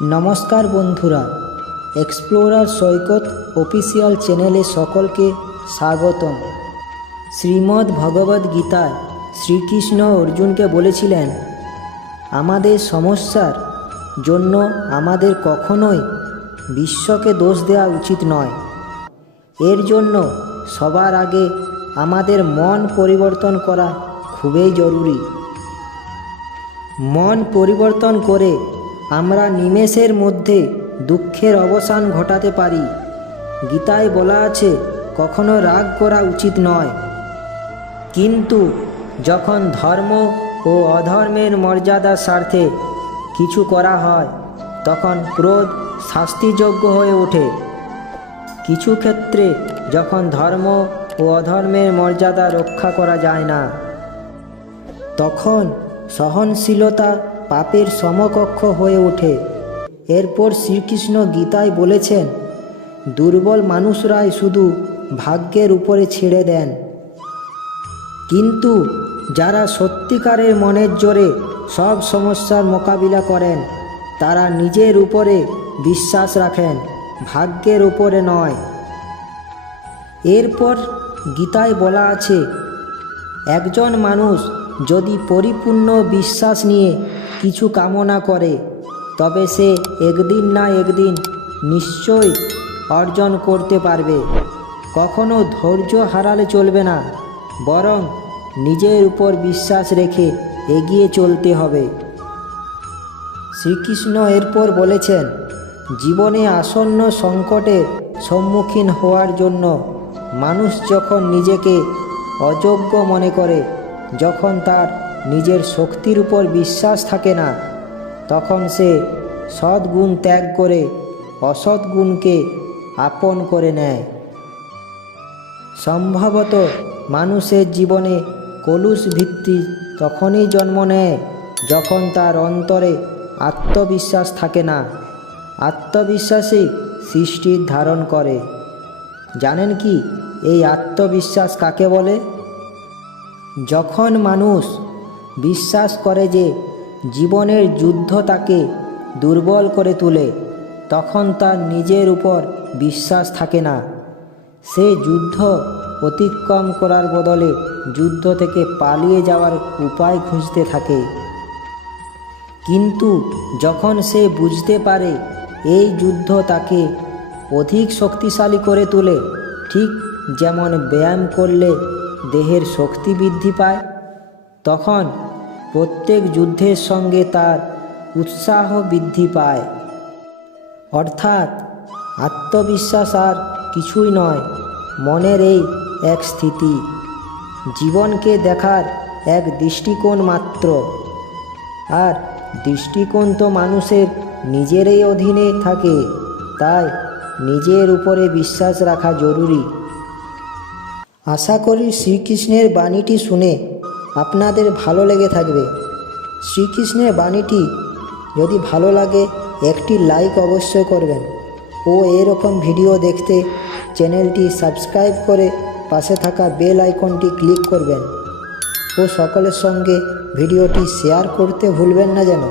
নমস্কার বন্ধুরা, এক্সপ্লোরার সৈকত অফিসিয়াল চ্যানেলে সকলকে স্বাগতম। শ্রীমদ্ ভগবদ্ গীতায় শ্রীকৃষ্ণ অর্জুনকে বলেছিলেন, আমাদের সমস্যার জন্য আমাদের কখনোই বিশ্বকে দোষ দেওয়া উচিত নয়। এর জন্য সবার আগে আমাদের মন পরিবর্তন করা খুবই জরুরি। মন পরিবর্তন করে আমরা নিমেষের মধ্যে দুঃখের অবসান ঘটাতে পারি। গীতায় বলা আছে, কখনো রাগ করা উচিত নয়, কিন্তু যখন ধর্ম ও অধর্মের মর্যাদার স্বার্থে কিছু করা হয় তখন ক্রোধ শাস্তিযোগ্য হয়ে ওঠে। কিছু ক্ষেত্রে যখন ধর্ম ও অধর্মের মর্যাদা রক্ষা করা যায় না, তখন সহনশীলতা পাপের সমকক্ষ হয়ে ওঠে। এরপর শ্রীকৃষ্ণ গীতায় বলেছেন, দুর্বল মানুষরাই শুধু ভাগ্যের উপরে ছেড়ে দেন, কিন্তু যারা সত্যিকারের মনের জোরে সব সমস্যার মোকাবিলা করেন তারা নিজের উপরে বিশ্বাস রাখেন, ভাগ্যের উপরে নয়। এরপর গীতায় বলা আছে, একজন মানুষ যদি পরিপূর্ণ বিশ্বাস নিয়ে কিছু কামনা করে তবে সে একদিন না একদিন নিশ্চয়ই অর্জন করতে পারবে। কখনো ধৈর্য হারালে চলবে না, বরং নিজের উপর বিশ্বাস রেখে এগিয়ে চলতে হবে। শ্রীকৃষ্ণ এরপর বলেছেন, জীবনে আসন্ন সংকটের সম্মুখীন হওয়ার জন্য মানুষ যখন নিজেকে অযোগ্য মনে করে, যখন তার নিজের শক্তির উপর বিশ্বাস থাকে না, তখন সে সদ্গুণ ত্যাগ করে অসৎ গুণকে আপন করে নেয়। সম্ভবত মানুষের জীবনে কলুষ ভিত্তি তখনই জন্ম নেয় যখন তার অন্তরে আত্মবিশ্বাস থাকে না। আত্মবিশ্বাসই সৃষ্টির ধারণ করে। জানেন কি এই আত্মবিশ্বাস কাকে বলে? যখন মানুষ বিশ্বাস করে যে জীবনের যুদ্ধ তাকে দুর্বল করে তোলে, তখন তার নিজের উপর বিশ্বাস থাকে না। সে যুদ্ধ অতিক্রম করার বদলে যুদ্ধ থেকে পালিয়ে যাওয়ার উপায় খুঁজতে থাকে। কিন্তু যখন সে বুঝতে পারে এই যুদ্ধ তাকে অধিক শক্তিশালী করে তোলে, ঠিক যেমন ব্যায়াম করলে দেহের শক্তি বৃদ্ধি পায়, তখন প্রত্যেক যুদ্ধের সঙ্গে তার উৎসাহ বৃদ্ধি পায়। অর্থাৎ আত্মবিশ্বাস আর কিছুই নয়, মনের এই এক স্থিতি, জীবনকে দেখার এক দৃষ্টিকোণ মাত্র। আর দৃষ্টিকোণ তো মানুষের নিজেরই অধীনে থাকে, তাই নিজের উপরে বিশ্বাস রাখা জরুরি। আশা করি শ্রীকৃষ্ণের বাণীটি শুনে আপনাদের ভালো লেগে থাকবে। শ্রীকৃষ্ণের বাণীটি যদি ভালো লাগে একটি লাইক অবশ্যই করবেন ও এরকম ভিডিও দেখতে চ্যানেলটি সাবস্ক্রাইব করে পাশে থাকা বেল আইকনটি ক্লিক করবেন ও সকলের সঙ্গে ভিডিওটি শেয়ার করতে ভুলবেন না যেন।